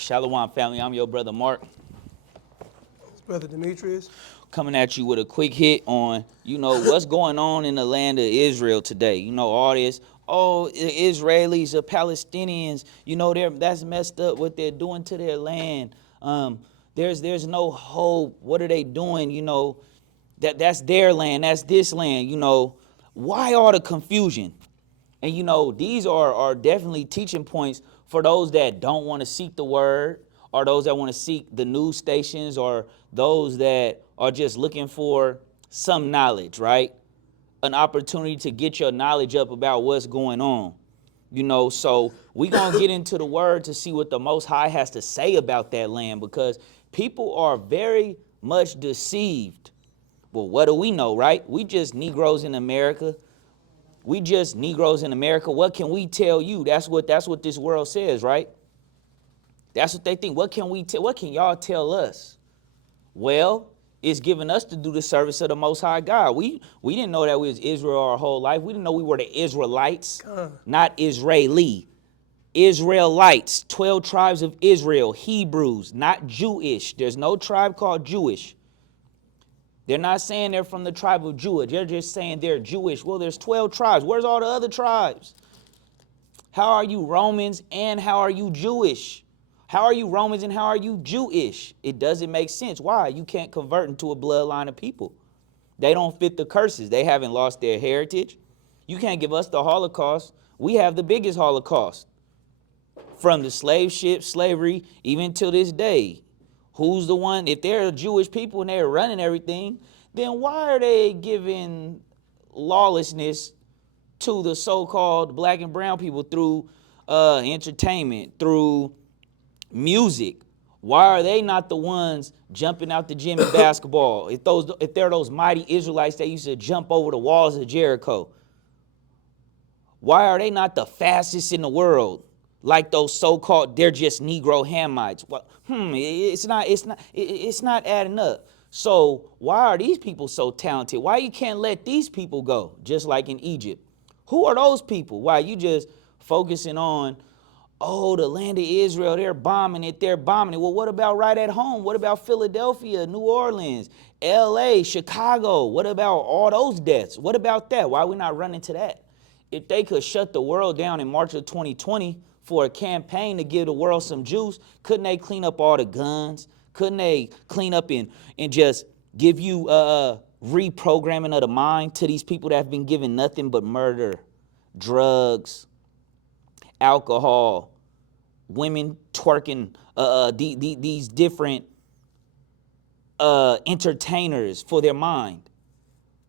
Shalom, family. I'm your brother Mark. It's Brother Demetrius. Coming at you with a quick hit on, what's going on in the land of Israel today. All this, the Israelis, the Palestinians, that's messed up what they're doing to their land. There's no hope. What are they doing? That's their land, that's this land, Why all the confusion? And these are definitely teaching points for those that don't want to seek the word, or those that want to seek the news stations, or those that are just looking for some knowledge, right? An opportunity to get your knowledge up about what's going on. So we're going to get into the word to see what the Most High has to say about that land, because people are very much deceived. Well, what do we know, right? We just Negroes in America. What can we tell you? That's what this world says, right? That's what they think. What can y'all tell us? Well, it's given us to do the service of the Most High God. We didn't know that we was Israel our whole life. We didn't know we were the Israelites, not Israeli. Israelites, 12 tribes of Israel, Hebrews, not Jewish. There's no tribe called Jewish. They're not saying they're from the tribe of Judah. They're just saying they're Jewish. Well, there's 12 tribes. Where's all the other tribes? How are you Romans and how are you Jewish? How are you Romans and how are you Jewish? It doesn't make sense. Why? You can't convert into a bloodline of people. They don't fit the curses. They haven't lost their heritage. You can't give us the Holocaust. We have the biggest Holocaust. From the slave ship, slavery, even to this day. Who's the one? If they're Jewish people and they're running everything, then why are they giving lawlessness to the so-called black and brown people through entertainment, through music? Why are they not the ones jumping out the gym in basketball? If they're those mighty Israelites that used to jump over the walls of Jericho, why are they not the fastest in the world? Like those so-called, they're just Negro Hamites. Well, it's not adding up. So why are these people so talented? Why you can't let these people go, just like in Egypt? Who are those people? Why you just focusing on, the land of Israel, they're bombing it. Well, what about right at home? What about Philadelphia, New Orleans, LA, Chicago? What about all those deaths? What about that? Why are we not running to that? If they could shut the world down in March of 2020 for a campaign to give the world some juice, couldn't they clean up all the guns? Couldn't they clean up and just give you reprogramming of the mind to these people that have been given nothing but murder, drugs, alcohol, women twerking, these different entertainers for their mind?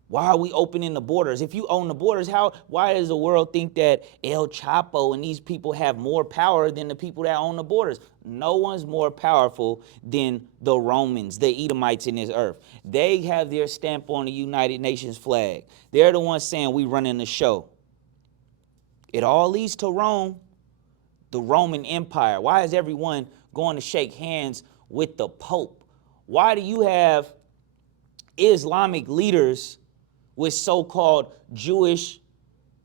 Why are we opening the borders? If you own the borders, why does the world think that El Chapo and these people have more power than the people that own the borders? No one's more powerful than the Romans, the Edomites in this earth. They have their stamp on the United Nations flag. They're the ones saying we running the show. It all leads to Rome, the Roman Empire. Why is everyone going to shake hands with the Pope? Why do you have Islamic leaders with so-called Jewish,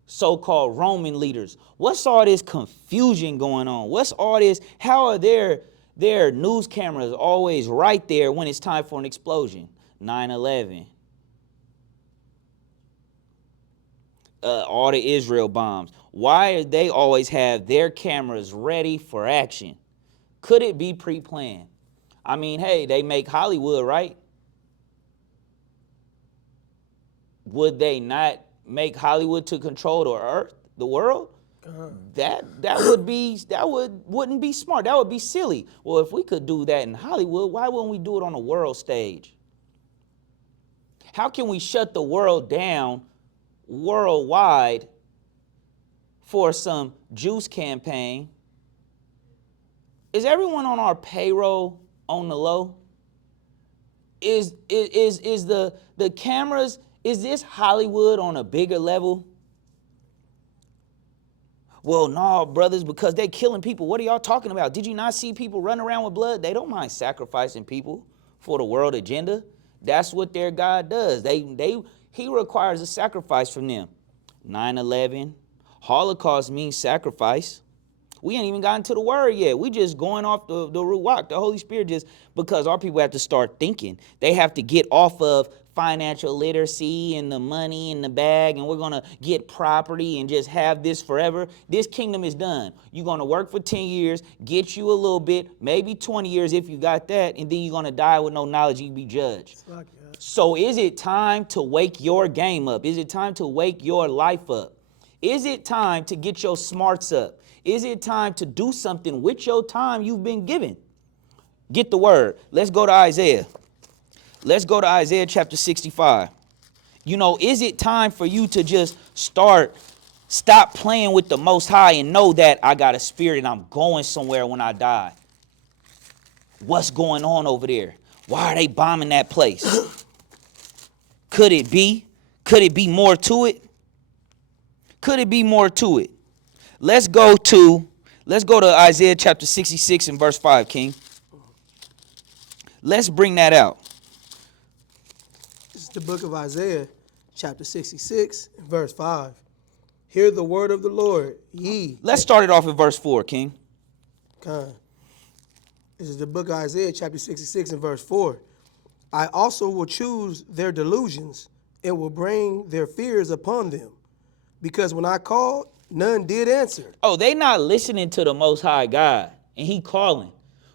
so-called Roman leaders? What's all this confusion going on? What's all this? How are their news cameras always right there when it's time for an explosion? 9/11. All the Israel bombs. Why do they always have their cameras ready for action? Could it be pre-planned? I mean, hey, they make Hollywood, right? Would they not make Hollywood to control the earth, the world? That wouldn't be smart. That would be silly. Well, if we could do that in Hollywood, why wouldn't we do it on a world stage? How can we shut the world down worldwide for some juice campaign? Is everyone on our payroll on the low? Is the cameras? Is this Hollywood on a bigger level? Well, no, brothers, because they're killing people. What are y'all talking about? Did you not see people run around with blood? They don't mind sacrificing people for the world agenda. That's what their God does. He requires a sacrifice from them. 9/11, Holocaust means sacrifice. We ain't even gotten to the word yet. We just going off the Ruach, the Holy Spirit, just because our people have to start thinking. They have to get off of financial literacy and the money in the bag, and we're going to get property and just have this forever. This kingdom is done. You're going to work for 10 years, get you a little bit, maybe 20 years if you got that, and then you're going to die with no knowledge. You be judged. So is it time to wake your game up? Is it time to wake your life up? Is it time to get your smarts up? Is it time to do something with your time you've been given? Get the word. Let's go to Isaiah. Let's go to Isaiah chapter 65. You know, is it time for you to just stop playing with the Most High and know that I got a spirit and I'm going somewhere when I die? What's going on over there? Why are they bombing that place? Could it be? Could it be more to it? Could it be more to it? Let's go to Isaiah chapter 66 and verse 5, King. Let's bring that out. This is the book of Isaiah, chapter 66, and verse 5. Hear the word of the Lord, ye. Let's start it off at verse 4, King. This is the book of Isaiah, chapter 66, and verse 4. I also will choose their delusions and will bring their fears upon them. Because when I called, none did answer. Oh, they not listening to the Most High God, and he calling.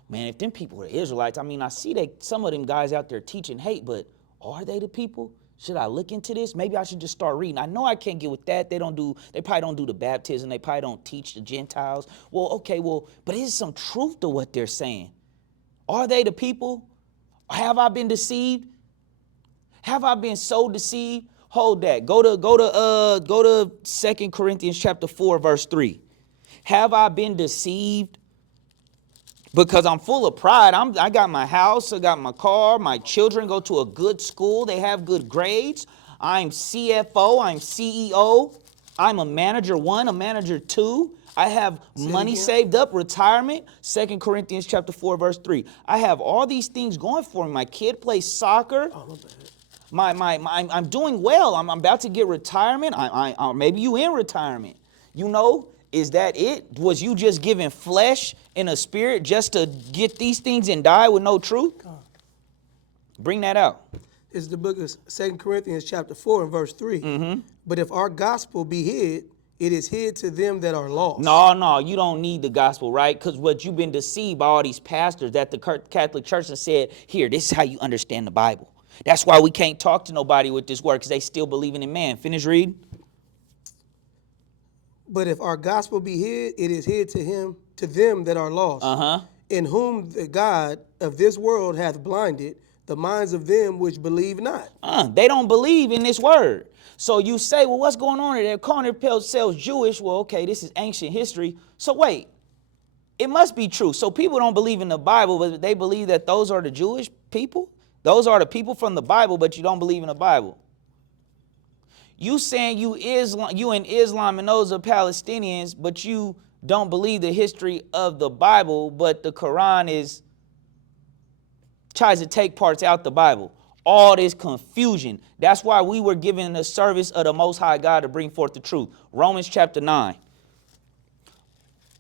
Man, if them people were Israelites, I mean, I see some of them guys out there teaching hate, but are they the people? Should I look into this? Maybe I should just start reading. I know I can't get with that. They probably don't do the baptism. They probably don't teach the Gentiles. Well, okay, but is some truth to what they're saying? Are they the people? Have I been deceived? Have I been so deceived? Hold that. Go to 2 Corinthians chapter 4, verse 3. Have I been deceived? Because I'm full of pride. I got my house, I got my car, my children go to a good school, they have good grades. I'm CFO, I'm CEO, I'm a manager 1, a manager 2. I have money saved up, retirement. 2 Corinthians chapter 4, verse 3. I have all these things going for me. My kid plays soccer. I'm doing well. I'm about to get retirement. Maybe you in retirement. You know, is that it? Was you just giving flesh and a spirit just to get these things and die with no truth? Bring that out. It's the book of 2 Corinthians chapter 4 and verse 3. Mm-hmm. But if our gospel be hid, it is hid to them that are lost. No, you don't need the gospel, right? Because what you've been deceived by all these pastors that the Catholic Church has said, here, this is how you understand the Bible. That's why we can't talk to nobody with this word, because they still believing in man. Finish reading. But if our gospel be hid, it is hid to them that are lost, in whom the God of this world hath blinded the minds of them which believe not. They don't believe in this word. So you say, well, what's going on here? They're calling themselves Jewish. Well, okay, this is ancient history. So wait, it must be true. So people don't believe in the Bible, but they believe that those are the Jewish people? Those are the people from the Bible, but you don't believe in the Bible. You saying you in Islam and those are Palestinians, but you don't believe the history of the Bible, but the Quran tries to take parts out the Bible. All this confusion. That's why we were given the service of the Most High God to bring forth the truth. Romans chapter 9.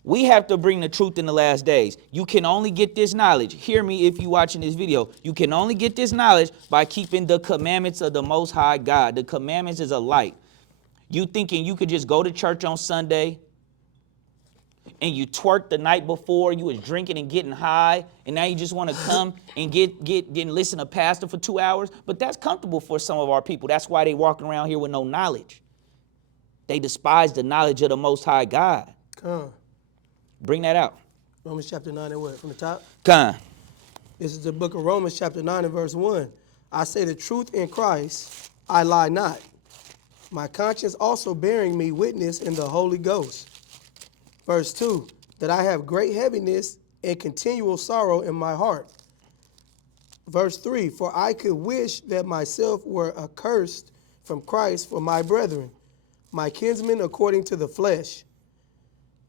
We have to bring the truth in the last days. You can only get this knowledge. Hear me if you're watching this video. You can only get this knowledge by keeping the commandments of the Most High God. The commandments is a light. You thinking you could just go to church on Sunday and you twerked the night before, you was drinking and getting high, and now you just want to come and get and listen to pastor for 2 hours? But that's comfortable for some of our people. That's why they walking around here with no knowledge. They despise the knowledge of the Most High God. Bring that out. Romans chapter 9 and what? From the top? This is the book of Romans chapter 9 and verse 1. I say the truth in Christ, I lie not. My conscience also bearing me witness in the Holy Ghost. Verse 2, that I have great heaviness and continual sorrow in my heart. Verse 3, for I could wish that myself were accursed from Christ for my brethren, my kinsmen according to the flesh.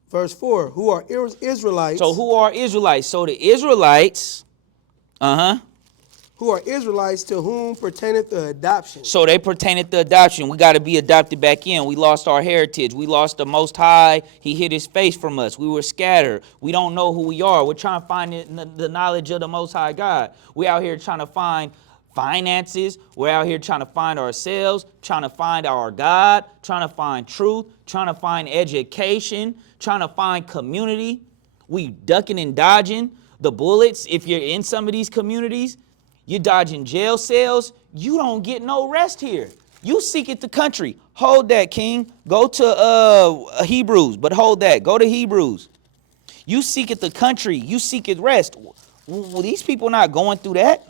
Verse 4, who are Israelites. So who are Israelites? So the Israelites, who are Israelites, to whom pertaineth the adoption. So they pertained to adoption. We got to be adopted back in. We lost our heritage. We lost the Most High. He hid his face from us. We were scattered. We don't know who we are. We're trying to find the knowledge of the Most High God. We out here trying to find finances. We're out here trying to find ourselves, trying to find our God, trying to find truth, trying to find education, trying to find community. We ducking and dodging the bullets. If you're in some of these communities, you're dodging jail cells. You don't get no rest here. You seek it the country. Hold that, King. Go to Hebrews, but hold that. Go to Hebrews. You seek it the country. You seek it rest. Well, these people not going through that.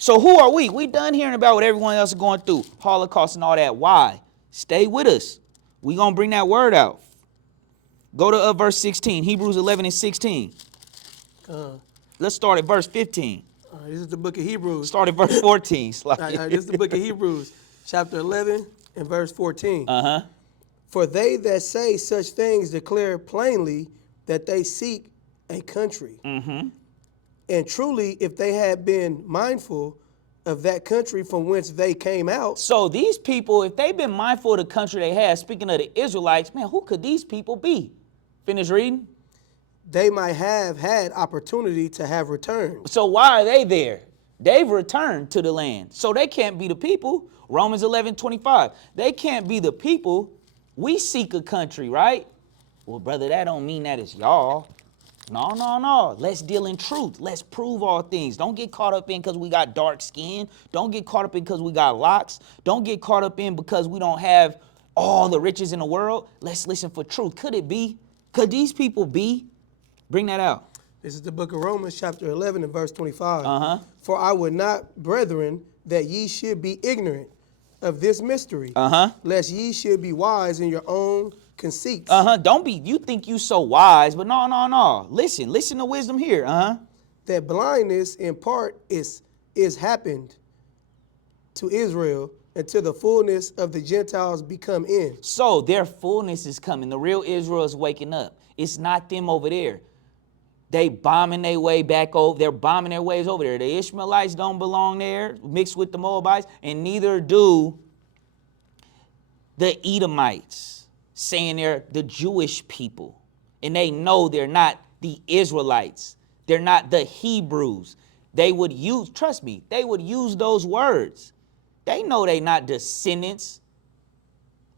So who are we? We done hearing about what everyone else is going through. Holocaust and all that. Why? Stay with us. We going to bring that word out. Go to verse 16. Hebrews 11 and 16. Let's start at verse 15. This is the book of Hebrews. Start at verse 14. This is the book of Hebrews, chapter 11 and verse 14. Uh-huh. For they that say such things declare plainly that they seek a country. Mm-hmm. And truly, if they had been mindful of that country from whence they came out. So these people, if they've been mindful of the country they had, speaking of the Israelites, man, who could these people be? Finish reading. They might have had opportunity to have returned. So why are they there? They've returned to the land. So they can't be the people. Romans 11:25. They can't be the people. We seek a country, right? Well, brother, that don't mean that it's y'all. No. Let's deal in truth. Let's prove all things. Don't get caught up in because we got dark skin. Don't get caught up in because we got locks. Don't get caught up in because we don't have all the riches in the world. Let's listen for truth. Could it be? Could these people be? Bring that out. This is the book of Romans, chapter 11 and verse 25. Uh-huh. For I would not, brethren, that ye should be ignorant of this mystery, lest ye should be wise in your own conceits. Don't be, you think you so wise, but no. Listen to wisdom here. That blindness in part is happened to Israel until the fullness of the Gentiles become in. So their fullness is coming. The real Israel is waking up. It's not them over there. They bombing their way back over. They're bombing their ways over there. The Ishmaelites don't belong there, mixed with the Moabites, and neither do the Edomites, saying they're the Jewish people. And they know they're not the Israelites. They're not the Hebrews. They would use, trust me, they would use those words. They know they're not descendants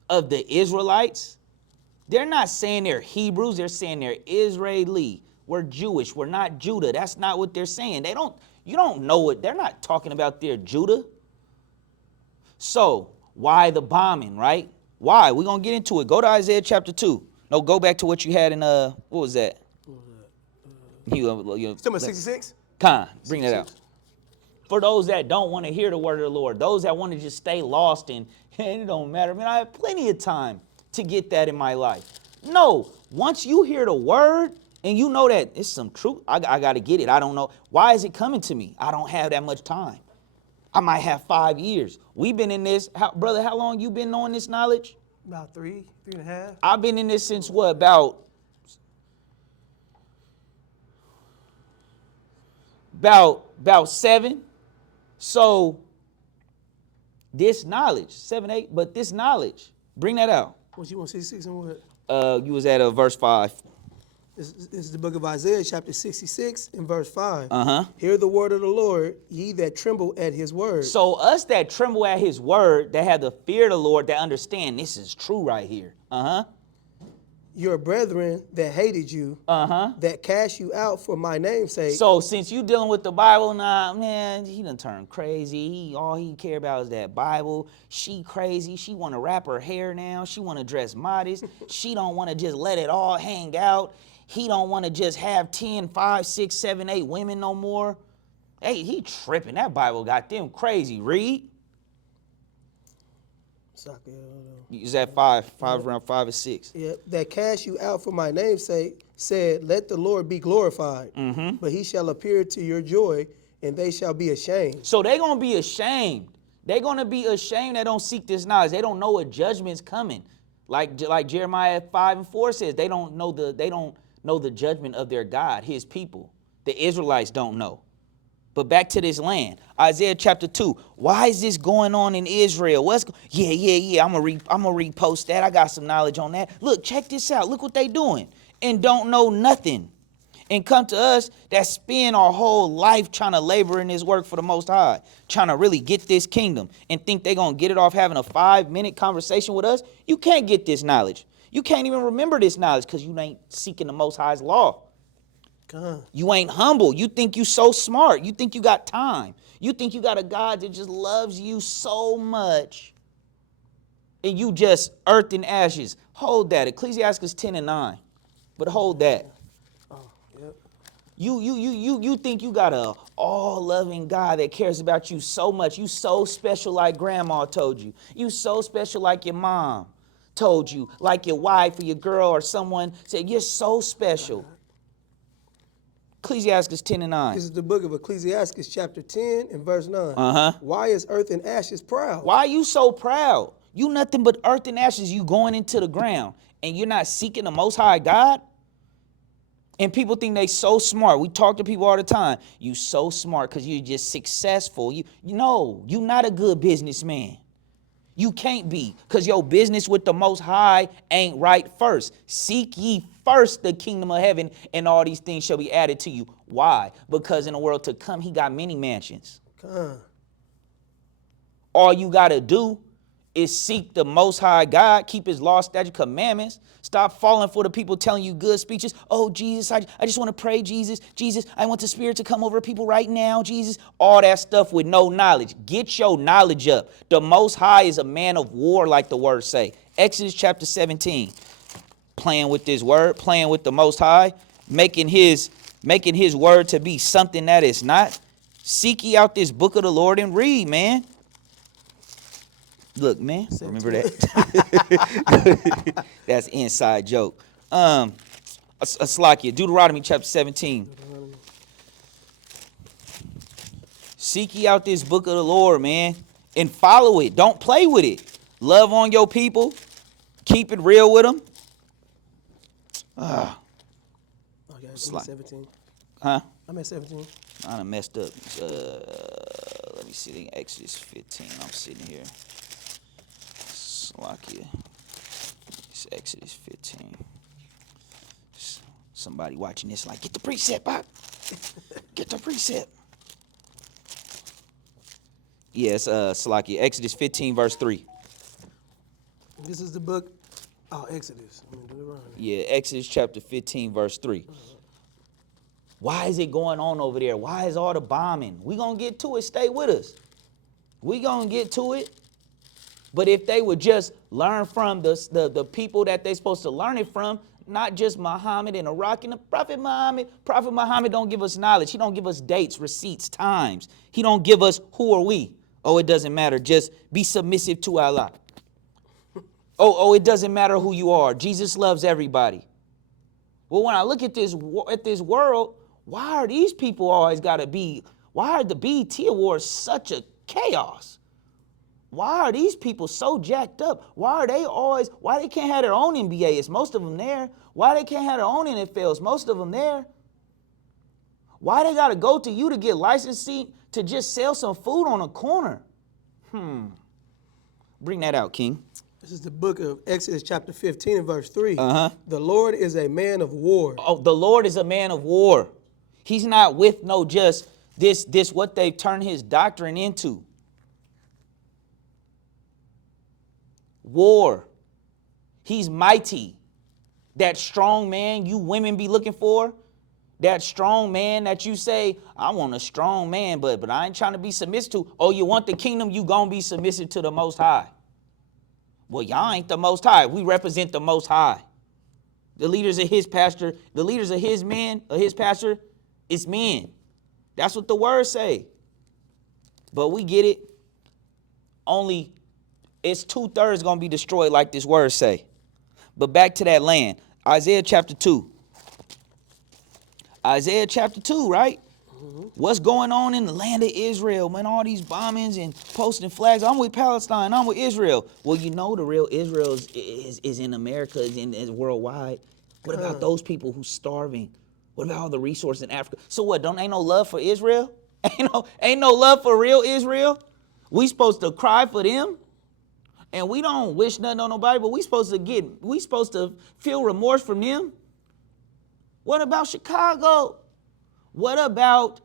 of the Israelites. They're not saying they're Hebrews. They're saying they're Israeli. We're Jewish. We're not Judah. That's not what they're saying. You don't know it. They're not talking about their Judah. So why the bombing, right? Why? We're going to get into it. Go to Isaiah chapter 2. No, go back to what you had in, what was that? Talking about 66? Bring that out. For those that don't want to hear the word of the Lord, those that want to just stay lost and it don't matter. Man, I have plenty of time to get that in my life. No, once you hear the word and you know that it's some truth, I got to get it. I don't know. Why is it coming to me? I don't have that much time. I might have 5 years. We've been in this. Brother, how long you been knowing this knowledge? About three and a half. I've been in this since what, about 7. So this knowledge, 7, 8, but this knowledge, bring that out. What you want, 66 and what? You was at verse 5. This is the book of Isaiah, chapter 66 and verse 5. Hear the word of the Lord, ye that tremble at his word. So us that tremble at his word, that have the fear of the Lord, that understand this is true right here. Your brethren that hated you, that cast you out for my name's sake. So since you dealing with the Bible, man, he done turned crazy. All he care about is that Bible. She crazy. She want to wrap her hair now. She want to dress modest. She don't want to just let it all hang out. He don't want to just have 10, 5, 6, 7, 8 women no more. Hey, he tripping. That Bible got them crazy. Read. Is that 5 around 5 or 6? Yeah, that cast you out for my name's sake, said, let the Lord be glorified. But he shall appear to your joy, and they shall be ashamed. So they're going to be ashamed. They're going to be ashamed that don't seek this knowledge. They don't know what judgment's coming. Like Jeremiah 5 and 4 says, they don't know the judgment of their God, his people. The Israelites don't know. But back to this land. Isaiah chapter 2. Why is this going on in Israel? Yeah. I'm gonna repost that. I got some knowledge on that. Look, check this out. Look what they doing. And don't know nothing. And come to us that spend our whole life trying to labor in this work for the Most High, trying to really get this kingdom, and think they're going to get it off having a 5-minute conversation with us. You can't get this knowledge. You can't even remember this knowledge because you ain't seeking the Most High's law. God. You ain't humble. You think you so smart. You think you got time. You think you got a God that just loves you so much. And you just earth and ashes. Hold that. Ecclesiastes 10:9. But hold that. Yep. You think you got a all-loving God that cares about you so much. You so special like grandma told you. You so special like your mom told you, like your wife or your girl or someone said, you're so special. Ecclesiastes 10:9. This is the book of Ecclesiastes chapter 10 and verse 9. Uh-huh. Why is earth and ashes proud? Why are you so proud? You nothing but earth and ashes. You going into the ground and you're not seeking the Most High God? And people think they so smart. We talk to people all the time. You so smart because you're just successful. You know, you're not a good businessman. You can't be because your business with the Most High ain't right first. Seek ye first the kingdom of heaven and all these things shall be added to you. Why? Because in the world to come, he got many mansions. God. All you got to do is seek the Most High God, keep his law, statute, commandments. Stop falling for the people telling you good speeches. Oh, Jesus, I just want to pray, Jesus. Jesus, I want the Spirit to come over people right now, Jesus. All that stuff with no knowledge. Get your knowledge up. The Most High is a man of war, like the word say. Exodus chapter 17. Playing with this word, playing with the Most High, making his word to be something that is not. Seek ye out this book of the Lord and read, man. Look, man, remember that? That's inside joke. Slakia, Deuteronomy chapter 17. Seek ye out this book of the Lord, man, and follow it. Don't play with it. Love on your people. Keep it real with them. Okay, I'm at 17. Huh? I'm at 17. I done messed up. Let me see. Exodus 15. I'm sitting here. Slakia. It's Exodus 15. Somebody watching this like, get the precept, Bob. Get the precept. Yes, Slakia. Exodus 15, verse 3. This is the book. Oh, Exodus. I'm gonna do it wrong. Yeah, Exodus chapter 15, verse 3. Why is it going on over there? Why is all the bombing? We gonna get to it. Stay with us. We gonna get to it. But if they would just learn from the people that they supposed to learn it from, not just Muhammad and Iraq and the Prophet Muhammad don't give us knowledge. He don't give us dates, receipts, times. He don't give us who are we. Oh, it doesn't matter. Just be submissive to Allah. Oh, it doesn't matter who you are. Jesus loves everybody. Well, when I look at this world, why are these people always got to be, why are the BET Awards such a chaos? Why are these people so jacked up? Why they can't have their own NBA? It's most of them there. Why they can't have their own NFLs? Most of them there. Why they got to go to you to get licensing to just sell some food on a corner? Bring that out, King. This is the book of Exodus chapter 15 and verse 3. Uh-huh. The Lord is a man of war. Oh, the Lord is a man of war. He's not with no just this what they've turned his doctrine into. War. He's mighty. That strong man you women be looking for, that strong man that you say, I want a strong man, but I ain't trying to be submissive to. Oh, you want the kingdom, you gonna be submissive to the Most High. Well, y'all ain't the Most High. We represent the Most High. The leaders of his pastor, the leaders of his men, of his pastor, it's men. That's what the words say. But we get it. Only it's 2/3 gonna be destroyed like this word say. But back to that land. Isaiah chapter 2. Isaiah chapter 2, right? What's going on in the land of Israel, man? All these bombings and posting flags. I'm with Palestine. I'm with Israel. Well, you know the real Israel is in America, is worldwide. What about those people who's starving? What about all the resources in Africa? So what, ain't no love for Israel? Ain't no love for real Israel. We supposed to cry for them. And we don't wish nothing on nobody, but we supposed to feel remorse from them. What about Chicago? What about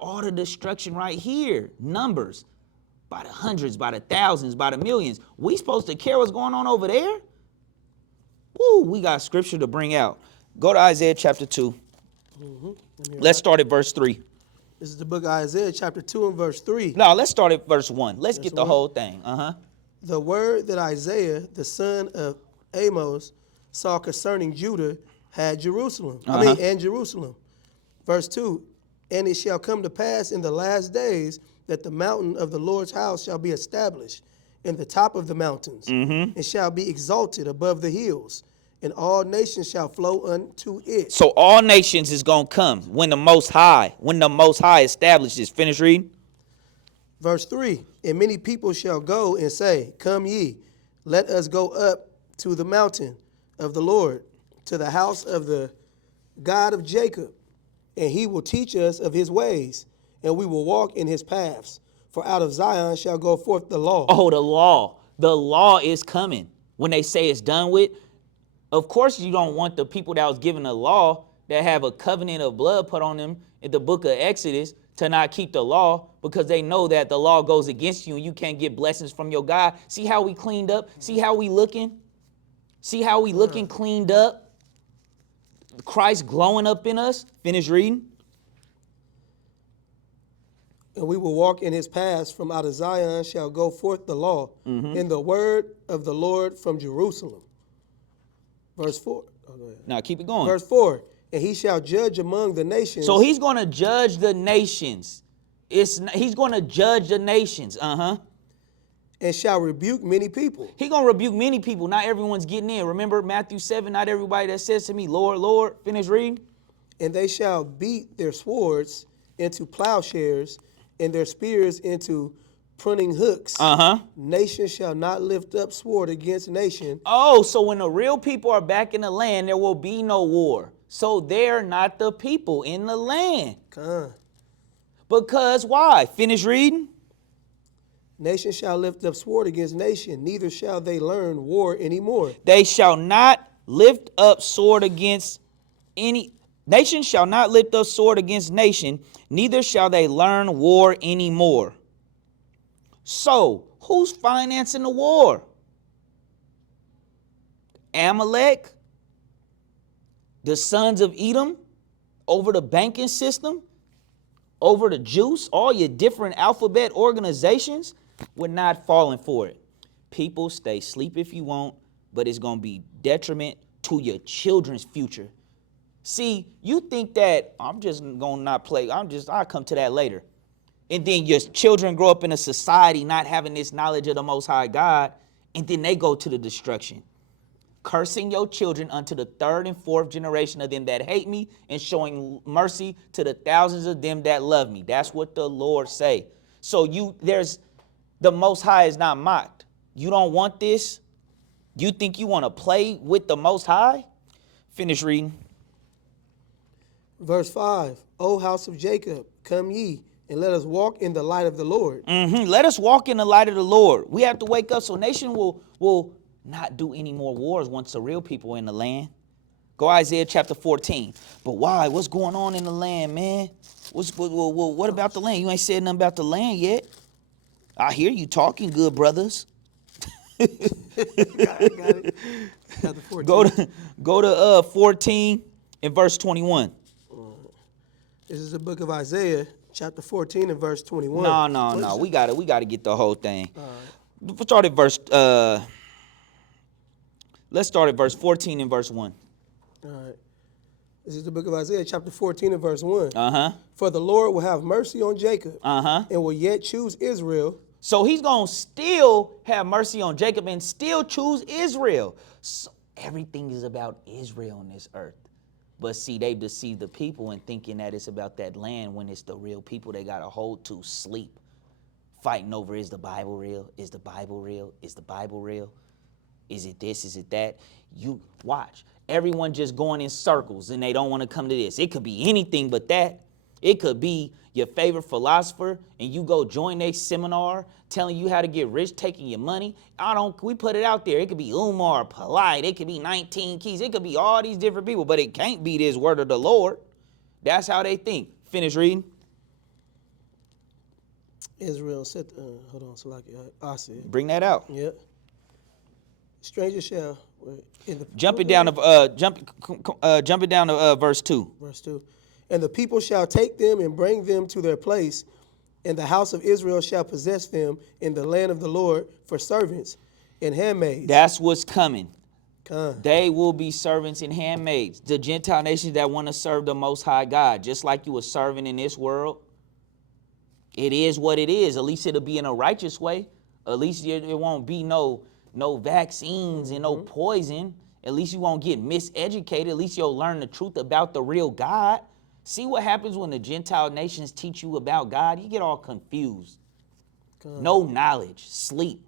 all the destruction right here? Numbers, by the hundreds, by the thousands, by the millions. We supposed to care what's going on over there? Woo, we got scripture to bring out. Go to Isaiah chapter 2. Let's start at verse 3. This is the book of Isaiah, chapter 2 and verse 3. No, let's start at verse 1. Let's get the 1. whole thing. The word that Isaiah, the son of Amos, saw concerning Judah and Jerusalem. Verse 2, and it shall come to pass in the last days that the mountain of the Lord's house shall be established in the top of the mountains, and shall be exalted above the hills, and all nations shall flow unto it. So all nations is going to come when the Most High establishes. Finish reading. Verse 3, and many people shall go and say, come ye, let us go up to the mountain of the Lord, to the house of the God of Jacob, and he will teach us of his ways, and we will walk in his paths. For out of Zion shall go forth the law. Oh, the law. The law is coming. When they say it's done with, of course you don't want the people that was given the law that have a covenant of blood put on them in the book of Exodus to not keep the law, because they know that the law goes against you and you can't get blessings from your God. See how we cleaned up? See how we looking? See how we looking cleaned up? Christ glowing up in us. Finish reading. And we will walk in his paths. From out of Zion shall go forth the law, and the word of the Lord from Jerusalem. Verse 4. Oh, go ahead. Now keep it going. Verse 4. And he shall judge among the nations. So he's going to judge the nations. He's going to judge the nations. And shall rebuke many people. He's going to rebuke many people. Not everyone's getting in. Remember Matthew 7, not everybody that says to me, Lord, Lord. Finish reading. And they shall beat their swords into plowshares, and their spears into pruning hooks. Nation shall not lift up sword against nation. Oh, so when the real people are back in the land, there will be no war. So they're not the people in the land. Because why? Finish reading. Nation shall lift up sword against nation, neither shall they learn war anymore. They shall not lift up sword against any nation shall not lift up sword against nation, neither shall they learn war anymore. So, who's financing the war? Amalek? The sons of Edom? Over the banking system? Over the juice? All your different alphabet organizations? We're not falling for it. People, stay asleep if you want, but it's going to be detriment to your children's future. See, you think that I'm just going to not play. I'll come to that later. And then your children grow up in a society not having this knowledge of the Most High God, and then they go to the destruction. Cursing your children unto the third and fourth generation of them that hate me, and showing mercy to the thousands of them that love me. That's what the Lord say. So the Most High is not mocked. You don't want this? You think you want to play with the Most High? Finish reading. Verse 5, O house of Jacob, come ye, and let us walk in the light of the Lord. Let us walk in the light of the Lord. We have to wake up so nation will not do any more wars once the real people are in the land. Go Isaiah chapter 14. But why? What's going on in the land, man? What about the land? You ain't said nothing about the land yet. I hear you talking good, brothers. Got it. Chapter 14. Go to 14 and verse 21. This is the book of Isaiah, chapter 14 and verse 21. No. We got to get the whole thing. Let's start at verse 14 and verse 1. All right. This is the book of Isaiah, chapter 14 and verse 1. For the Lord will have mercy on Jacob, and will yet choose Israel. So he's going to still have mercy on Jacob and still choose Israel. So everything is about Israel on this earth. But see, they've deceived the people in thinking that it's about that land when it's the real people they got to hold to sleep. Fighting over, is the Bible real? Is the Bible real? Is the Bible real? Is it this? Is it that? You watch. Everyone just going in circles and they don't want to come to this. It could be anything but that. It could be your favorite philosopher and you go join a seminar telling you how to get rich, taking your money. We put it out there. It could be Umar, Polite. It could be 19 Keys. It could be all these different people, but it can't be this word of the Lord. That's how they think. Finish reading. Israel said, hold on, so like I said. Bring that out. Yep. Stranger shall. Jump it down to verse 2. Verse 2. And the people shall take them and bring them to their place, and the house of Israel shall possess them in the land of the Lord for servants and handmaids. That's what's coming. Come. They will be servants and handmaids. The Gentile nations that want to serve the Most High God, just like you were serving in this world. It is what it is. At least it'll be in a righteous way. At least it won't be no vaccines and no poison. At least you won't get miseducated. At least you'll learn the truth about the real God. See what happens when the Gentile nations teach you about God? You get all confused. No knowledge, sleep.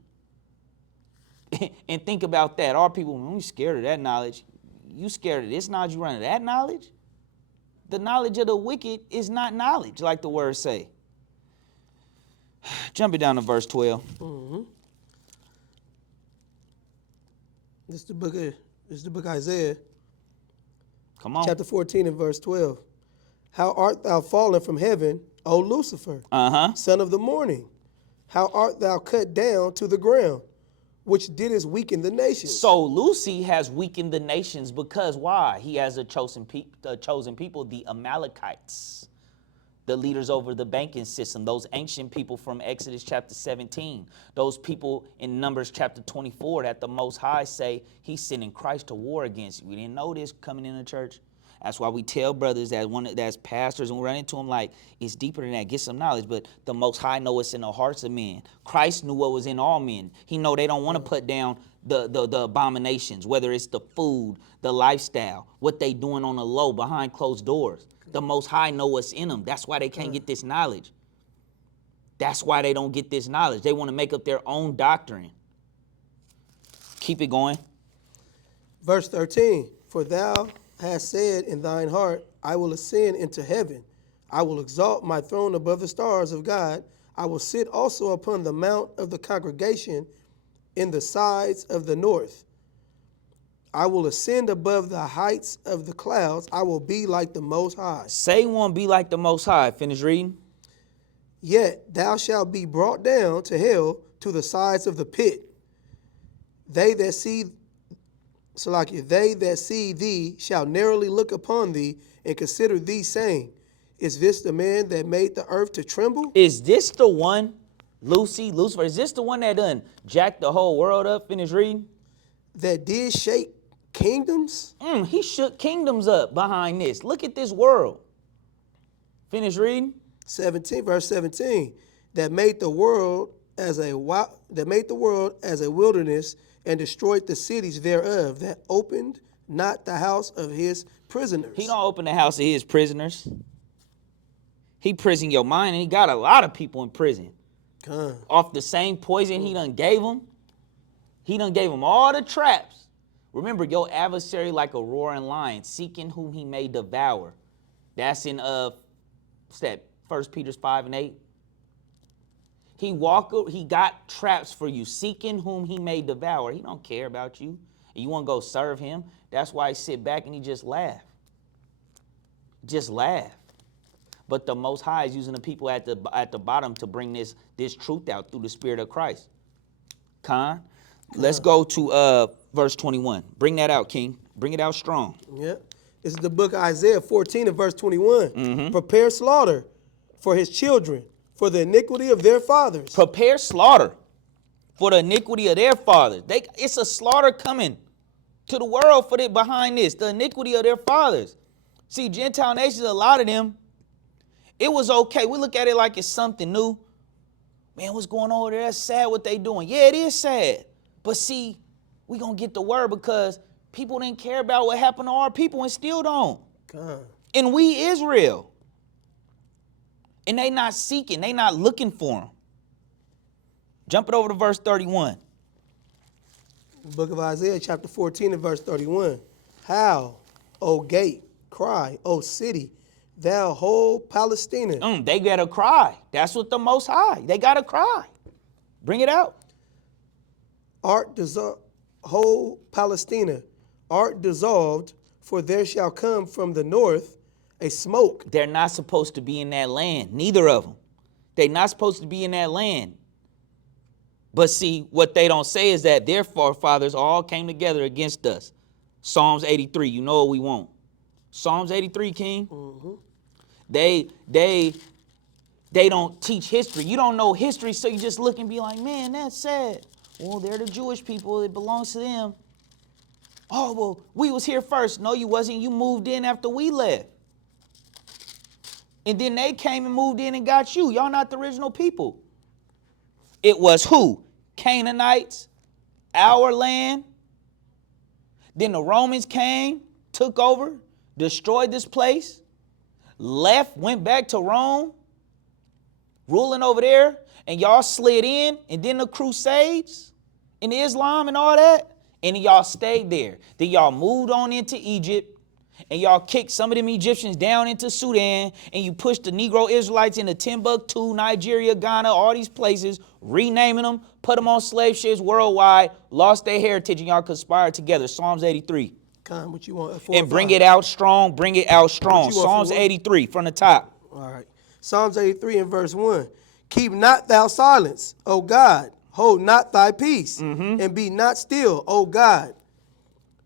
And think about that. Our people, we scared of that knowledge. You scared of this knowledge, you run of that knowledge? The knowledge of the wicked is not knowledge, like the words say. Jump it down to verse 12. Mm-hmm. This is the book of Isaiah. Come on. Chapter 14 and verse 12. How art thou fallen from heaven, O Lucifer, son of the morning? How art thou cut down to the ground, which didst weaken the nations? So Lucy has weakened the nations because why? He has a chosen people, the Amalekites, the leaders over the banking system, those ancient people from Exodus chapter 17, those people in Numbers chapter 24 that the Most High say he's sending Christ to war against. We didn't know this coming into church. That's why we tell brothers that's pastors and we run into them like, it's deeper than that. Get some knowledge. But the Most High know what's in the hearts of men. Christ knew what was in all men. He know they don't want to put down the abominations, whether it's the food, the lifestyle, what they doing on the low behind closed doors. The Most High know what's in them. That's why they can't get this knowledge. That's why they don't get this knowledge. They want to make up their own doctrine. Keep it going. Verse 13. For thou hast said in thine heart, I will ascend into heaven. I will exalt my throne above the stars of God. I will sit also upon the mount of the congregation in the sides of the north. I will ascend above the heights of the clouds. I will be like the Most High. Say one, be like the Most High. Finish reading. Yet thou shalt be brought down to hell, to the sides of the pit. They that see thee shall narrowly look upon thee and consider thee, saying, is this the man that made the earth to tremble? Is this the one, Lucifer, is this the one that done jacked the whole world up? Finish reading. That did shake kingdoms? He shook kingdoms up behind this. Look at this world. Finish reading. 17, verse 17. That made the world as a wilderness and destroyed the cities thereof, that opened not the house of his prisoners. He don't open the house of his prisoners. He prison your mind, and he got a lot of people in prison. Off the same poison he done gave them. He done gave them all the traps. Remember, your adversary like a roaring lion, seeking whom he may devour. That's in what's that? 1 Peter 5 and 8. He got traps for you, seeking whom he may devour. He don't care about you. And you want to go serve him. That's why he sit back and he just laugh. Just laugh. But the Most High is using the people at the bottom to bring this truth out through the Spirit of Christ. Let's go to verse 21. Bring that out, King. Bring it out strong. Yep. This is the book of Isaiah 14 and verse 21. Prepare slaughter for his children, for the iniquity of their fathers. Prepare slaughter for the iniquity of their fathers. It's a slaughter coming to the world behind this, the iniquity of their fathers. See, Gentile nations, a lot of them, it was okay. We look at it like it's something new. Man, what's going on over there? That's sad what they doing. Yeah, it is sad. But see, we going to get the word because people didn't care about what happened to our people and still don't. And we Israel. And they not seeking. They not looking for them. Jump it over to verse 31. Book of Isaiah chapter 14 and verse 31. How, O gate, cry, O city, thou whole Palestina. They gotta cry. That's what the Most High. They gotta cry. Bring it out. Whole Palestina, art dissolved, for there shall come from the north a smoke. They're not supposed to be in that land. Neither of them. They're not supposed to be in that land. But see, what they don't say is that their forefathers all came together against us. Psalms 83, you know what we want. Psalms 83, King. Mm-hmm. They don't teach history. You don't know history, so you just look and be like, man, that's sad. Well, they're the Jewish people. It belongs to them. Oh, well, we was here first. No, you wasn't. You moved in after we left. And then they came and moved in and got you. Y'all not the original people. It was who? Canaanites, our land. Then the Romans came, took over, destroyed this place, left, went back to Rome, ruling over there, and y'all slid in, and then the Crusades and Islam and all that, and then y'all stayed there. Then y'all moved on into Egypt, and y'all kicked some of them Egyptians down into Sudan, and you pushed the Negro Israelites into Timbuktu, Nigeria, Ghana, all these places, renaming them, put them on slave ships worldwide, lost their heritage, and y'all conspired together. Psalms 83. Con, what you want? And bring it out strong, bring it out strong. Psalms 83 from the top. All right. Psalms 83 and verse 1. Keep not thou silence, O God. Hold not thy peace, and be not still, O God.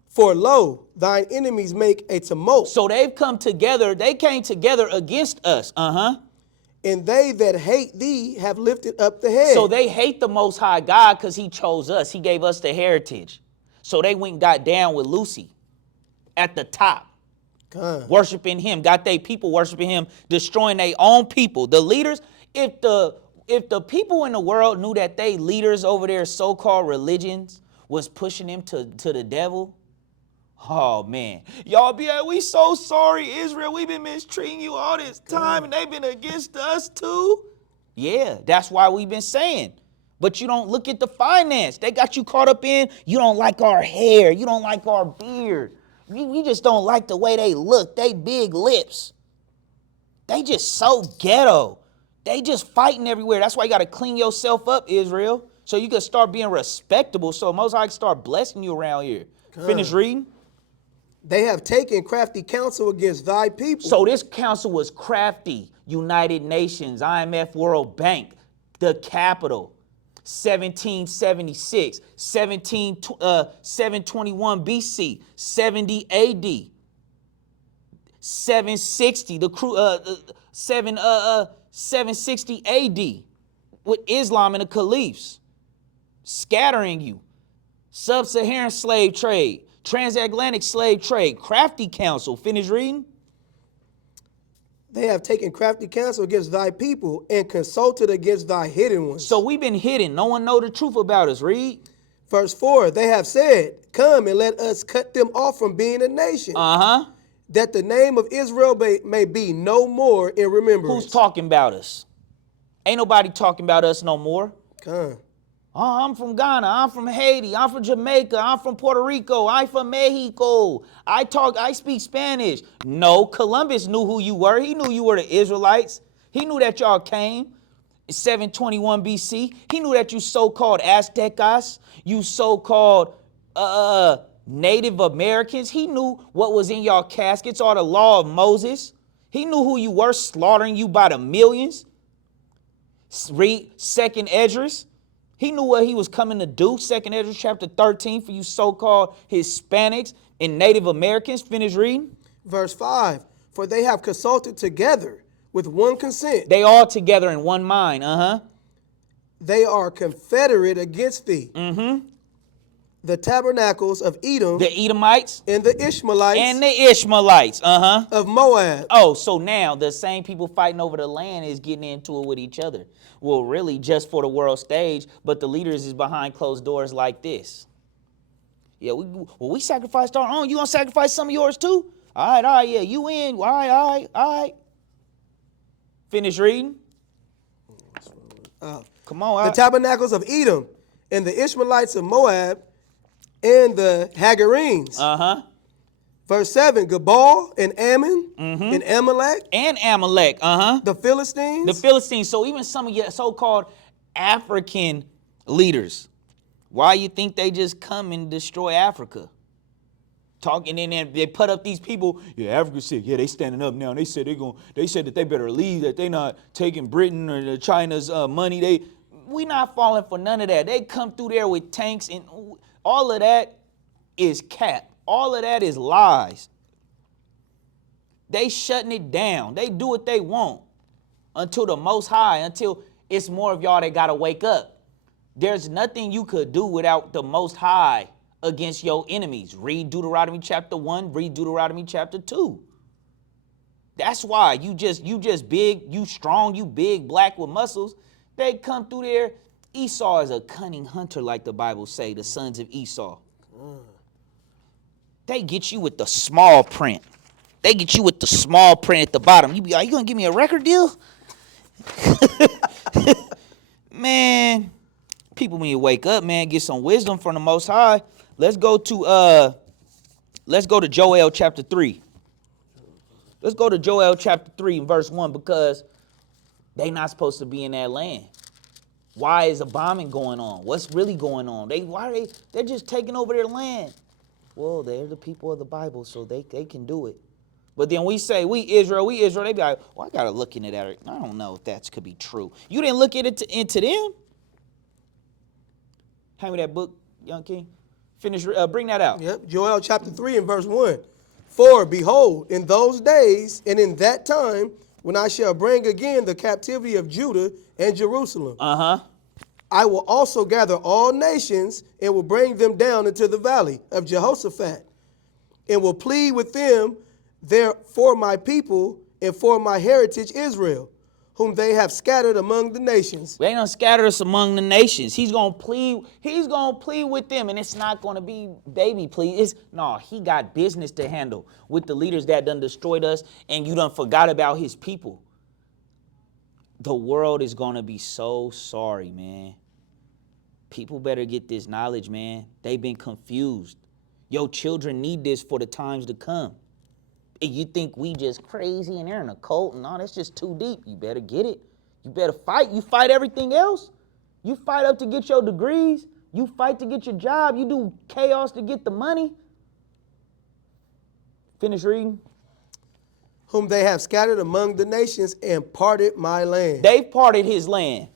For lo, thine enemies make a tumult. So they've come together. They came together against us. And they that hate thee have lifted up the head. So they hate the Most High God because he chose us. He gave us the heritage. So they went and got down with Lucy at the top. Con. Worshiping him, got their people worshiping him, destroying their own people. The leaders, if the people in the world knew that they leaders over their so-called religions was pushing them to the devil, oh man, y'all be like, we so sorry, Israel, we've been mistreating you all this time and they've been against us too. Yeah, that's why we've been saying. But you don't look at the finance. They got you caught up in, you don't like our hair, you don't like our beard. We just don't like the way they look, they big lips. They just so ghetto. They just fighting everywhere. That's why you got to clean yourself up, Israel, so you can start being respectable, so Most High can start blessing you around here. Finish reading. They have taken crafty counsel against thy people. So this council was crafty. United Nations, IMF, World Bank, the capital, 1776, 721 BC, 70 AD, 760, 760 AD, with Islam and the caliphs, scattering you, sub-Saharan slave trade, transatlantic slave trade, crafty counsel. Finish reading. They have taken crafty counsel against thy people and consulted against thy hidden ones. So we've been hidden. No one know the truth about us. Read. Verse 4, they have said, come and let us cut them off from being a nation, that the name of Israel may be no more in remembrance. Who's talking about us? Ain't nobody talking about us no more. Come. Oh, I'm from Ghana, I'm from Haiti, I'm from Jamaica, I'm from Puerto Rico, I'm from Mexico. I speak Spanish. No, Columbus knew who you were. He knew you were the Israelites. He knew that y'all came in 721 BC. He knew that you so-called Aztecas, you so-called Native Americans. He knew what was in y'all caskets, all the law of Moses. He knew who you were, slaughtering you by the millions. Read 2nd Esdras. He knew what he was coming to do. 2nd Esdras chapter 13 for you so-called Hispanics and Native Americans. Finish reading. Verse 5, for they have consulted together with one consent. They all together in one mind. They are confederate against thee. The tabernacles of Edom. The Edomites. And the Ishmaelites. And the Ishmaelites. Of Moab. Oh, so now the same people fighting over the land is getting into it with each other. Well, really just for the world stage, but the leaders is behind closed doors like this. Yeah, we sacrificed our own. You gonna sacrifice some of yours too? All right, yeah, you in. All right. Finish reading. Come on. The tabernacles of Edom and the Ishmaelites of Moab and the Hagarenes. Verse 7, Gabal and Ammon and Amalek, And Amalek, the Philistines. the Philistines. So even some of your so-called African leaders, why you think they just come and destroy Africa? Talking and then they put up these people. Yeah, Africa said, yeah, they standing up now. And they said they said that they better leave, that they not taking Britain or China's money. We not falling for none of that. They come through there with tanks and all of that is cap. All of that is lies. They shutting it down. They do what they want until the Most High, until it's more of y'all that got to wake up. There's nothing you could do without the Most High against your enemies. Read Deuteronomy chapter 1, read Deuteronomy chapter 2. That's why you just big, you strong, you big, black with muscles. They come through there. Esau is a cunning hunter, like the Bible say, the sons of Esau. They get you with the small print. They get you with the small print at the bottom. You be, are you gonna give me a record deal? Man, people when you wake up, man, get some wisdom from the Most High. Let's go to Joel chapter 3. Let's go to Joel chapter 3 and verse 1, because they not supposed to be in that land. Why is a bombing going on? What's really going on? They're just taking over their land. Well, they're the people of the Bible, so they can do it. But then we say, we Israel, they be like, well, I got to look into that. I don't know if that could be true. You didn't look at it into them? Hand me that book, Young King. Bring that out. Yep, Joel chapter 3 and verse 1. For behold, in those days and in that time, when I shall bring again the captivity of Judah and Jerusalem, I will also gather all nations and will bring them down into the valley of Jehoshaphat, and will plead with them there for my people and for my heritage Israel, whom they have scattered among the nations. They done scattered us among the nations. He's gonna plead with them, and it's not gonna be baby plead. He got business to handle with the leaders that done destroyed us, and you done forgot about his people. The world is gonna be so sorry, man. People better get this knowledge, man. They've been confused. Your children need this for the times to come. And you think we just crazy and they're in a cult? No, that's just too deep. You better get it. You better fight. You fight everything else. You fight up to get your degrees. You fight to get your job. You do chaos to get the money. Finish reading. Whom they have scattered among the nations and parted my land. They've parted his land.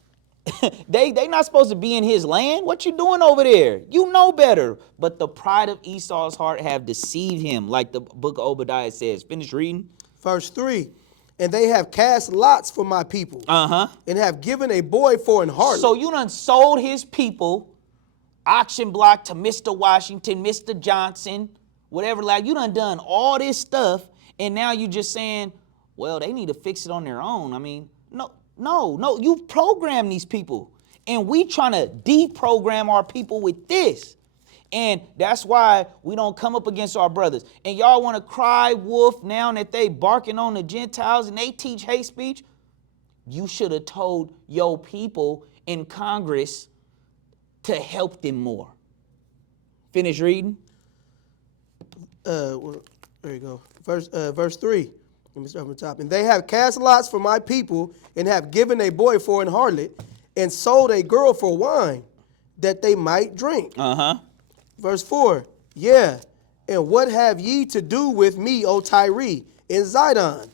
They not supposed to be in his land. What you doing over there? You know better. But the pride of Esau's heart have deceived him, like the book of Obadiah says. Finish reading. Verse 3. And they have cast lots for my people. And have given a boy for an harlot. So you done sold his people, auction block, to Mr. Washington, Mr. Johnson, whatever. Like, you done all this stuff, and now you just saying, well, they need to fix it on their own. I mean, no, you program these people. And we trying to deprogram our people with this. And that's why we don't come up against our brothers. And y'all want to cry wolf now that they barking on the Gentiles and they teach hate speech? You should have told your people in Congress to help them more. Finish reading. There you go. Verse 3. Let me start from the top. And they have cast lots for my people, and have given a boy for an harlot, and sold a girl for wine, that they might drink. Verse 4. Yeah, and what have ye to do with me, O Tyre, in Zidon,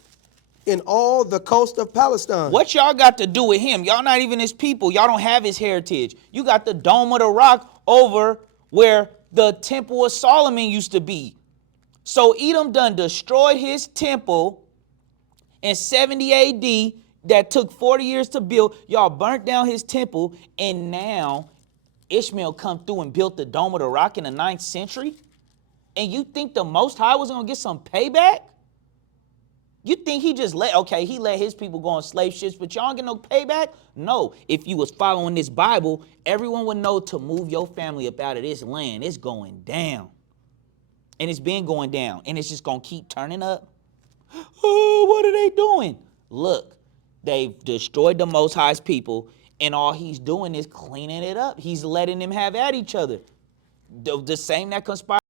in all the coast of Palestine? What y'all got to do with him? Y'all not even his people. Y'all don't have his heritage. You got the Dome of the Rock over where the Temple of Solomon used to be. So Edom done destroyed his temple in 70 AD that took 40 years to build. Y'all burnt down his temple, and now Ishmael come through and built the Dome of the Rock in the 9th century? And you think the Most High was going to get some payback? You think he just he let his people go on slave ships, but y'all don't get no payback? No. If you was following this Bible, everyone would know to move your family up out of this land. It's going down. And it's been going down. And it's just going to keep turning up. Oh, what are they doing? Look, they've destroyed the Most High's people, and all he's doing is cleaning it up. He's letting them have at each other. The same that conspired